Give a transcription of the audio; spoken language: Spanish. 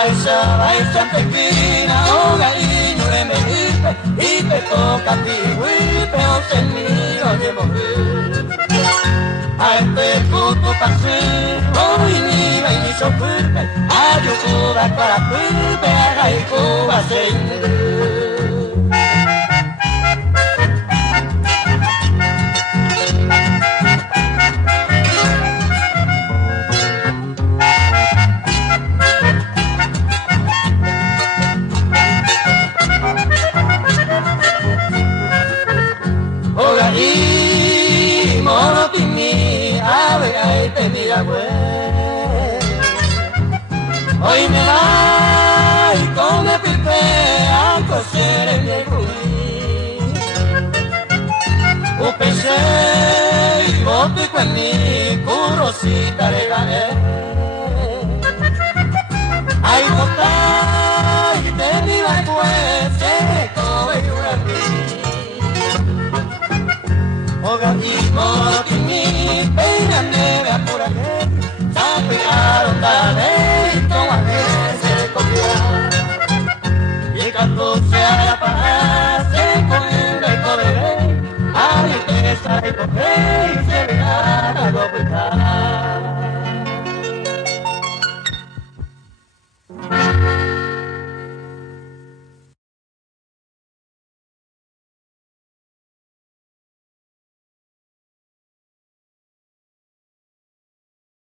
Aisha tequila, oga y ñure me dice, y te toca a ti, huipe, o se mío, llevo a este puto pase, hoy ni va y ni sofurpe, ayuda para pulpe, haga y cuba se hoy me va y come pipe a coser en mi cuí. Upese y bote con mi curosita de